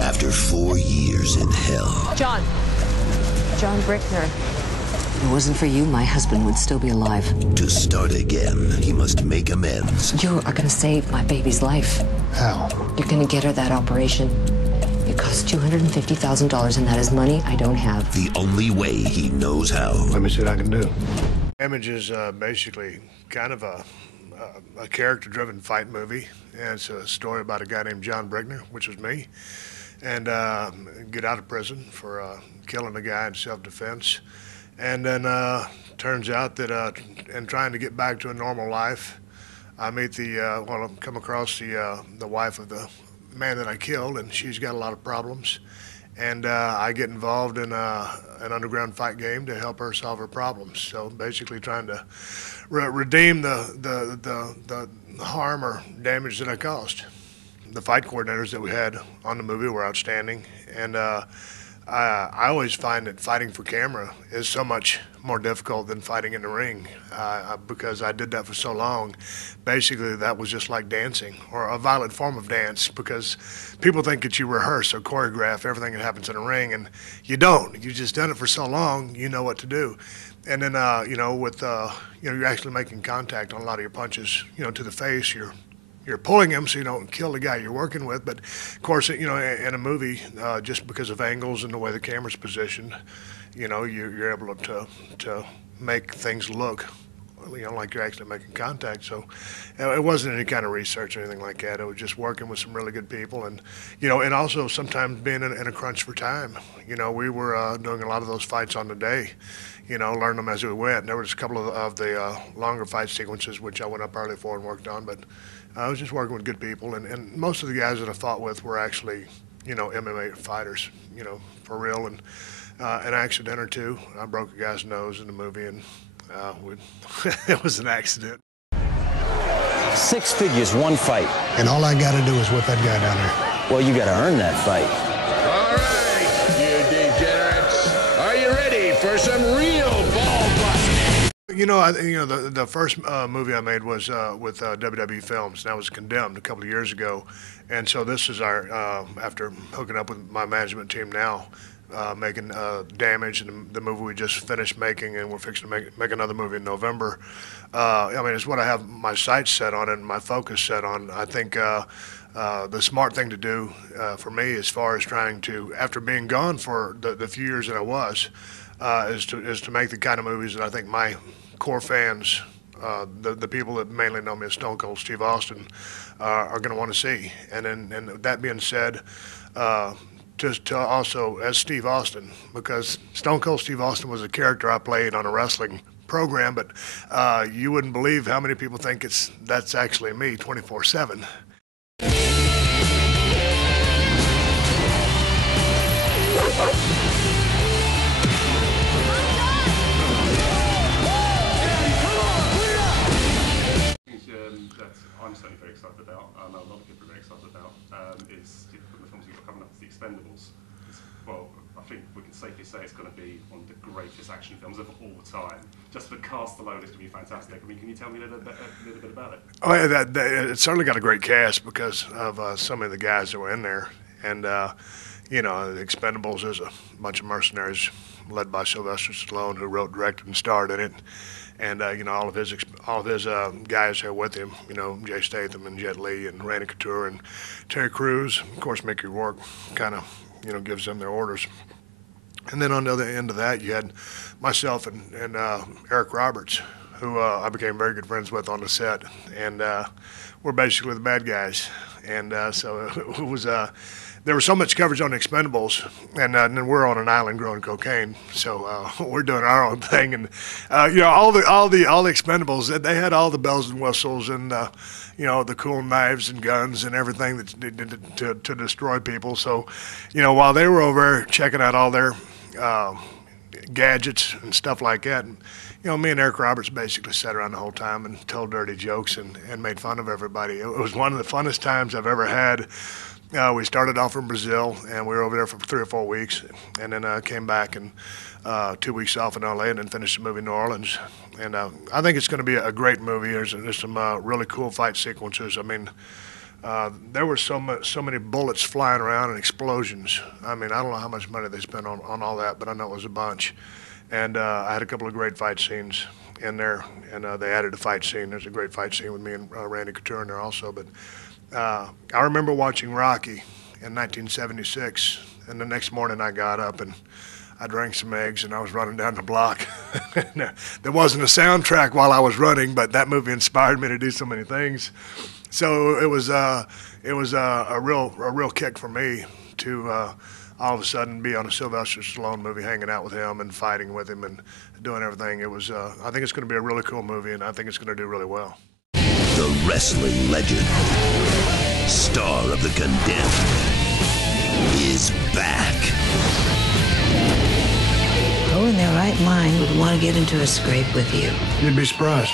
After 4 years in hell. John Brickner. If it wasn't for you, my husband would still be alive. To start again, he must make amends. You are going to save my baby's life. How? You're going to get her that operation. It costs $250,000, and that is money I don't have. The only way he knows how. Let me see what I can do. Damage is basically kind of a character-driven fight movie. And it's a story about a guy named John Brickner, which was me, and get out of prison for killing a guy in self-defense. And then turns out that in trying to get back to a normal life, I meet come across the wife of the man that I killed, and she's got a lot of problems. And I get involved in an underground fight game to help her solve her problems. So basically trying to redeem the harm or damage that I caused. The fight coordinators that we had on the movie were outstanding. And I always find that fighting for camera is so much more difficult than fighting in the ring because I did that for so long. Basically, that was just like dancing, or a violent form of dance, because people think that you rehearse or choreograph everything that happens in a ring, and you don't. You've just done it for so long, you know what to do. And then, you're actually making contact on a lot of your punches, to the face. You're pulling him so you don't kill the guy you're working with. But of course, in a movie, just because of angles and the way the camera's positioned, you're able to make things look, like you're actually making contact. So it wasn't any kind of research or anything like that. It was just working with some really good people, and and also sometimes being in a crunch for time. We were doing a lot of those fights on the day. Learned them as we went. There was a couple of the longer fight sequences which I went up early for and worked on, but I was just working with good people, and most of the guys that I fought with were actually, MMA fighters, for real. And an accident or two, I broke a guy's nose in the movie, and it was an accident. 6 figures, one fight. And all I got to do is whip that guy down there. Well, you got to earn that fight. All right, you degenerates. Are you ready for some real ball busting? The first movie I made was with WWE Films, and that was Condemned a couple of years ago. And so this is our, after hooking up with my management team now, making Damage, and the movie we just finished making, and we're fixing to make another movie in November. It's what I have my sights set on and my focus set on. I think the smart thing to do for me, as far as trying to, after being gone for the few years that I was, is to make the kind of movies that I think my core fans, the people that mainly know me as Stone Cold Steve Austin, are going to want to see. And that being said, just to also as Steve Austin, because Stone Cold Steve Austin was a character I played on a wrestling program, but you wouldn't believe how many people think that's actually me 24/7. I'm certainly very excited about, I know a lot of people are very excited about, is from the films you've got coming up, The Expendables. Well, I think we can safely say it's going to be one of the greatest action films of all time. Just the cast alone is going to be fantastic. I mean, can you tell me a little bit about it? Oh, yeah, it's certainly got a great cast because of some of the guys that were in there. And, The Expendables is a bunch of mercenaries led by Sylvester Stallone, who wrote, directed, and starred in it. And all of his guys are with him. Jay Statham and Jet Li and Randy Couture and Terry Crews. Of course, Mickey Rourke kind of gives them their orders. And then on the other end of that, you had myself and Eric Roberts, who I became very good friends with on the set, and we're basically the bad guys. And so it was. There was so much coverage on the Expendables, and then we're on an island growing cocaine, so we're doing our own thing. And all the Expendables, they had all the bells and whistles and the cool knives and guns and everything that's needed to destroy people. So, while they were over there checking out all their gadgets and stuff like that, and, me and Eric Roberts basically sat around the whole time and told dirty jokes and made fun of everybody. It was one of the funnest times I've ever had. We started off in Brazil, and we were over there for 3 or 4 weeks, and then came back and 2 weeks off in LA, and then finished the movie in New Orleans. And I think it's going to be a great movie. There's some really cool fight sequences. I mean, there were so many bullets flying around and explosions. I mean, I don't know how much money they spent on all that, but I know it was a bunch. And I had a couple of great fight scenes in there, and they added a fight scene. There's a great fight scene with me and Randy Couture in there also. But I remember watching Rocky in 1976, and the next morning I got up and I drank some eggs and I was running down the block. There wasn't a soundtrack while I was running, but that movie inspired me to do so many things. So it was a real kick for me to all of a sudden be on a Sylvester Stallone movie, hanging out with him and fighting with him and doing everything. It was I think it's going to be a really cool movie, and I think it's going to do really well. The wrestling legend, star of The Condemned, is back. Who in their right mind would want to get into a scrape with you? You'd be surprised.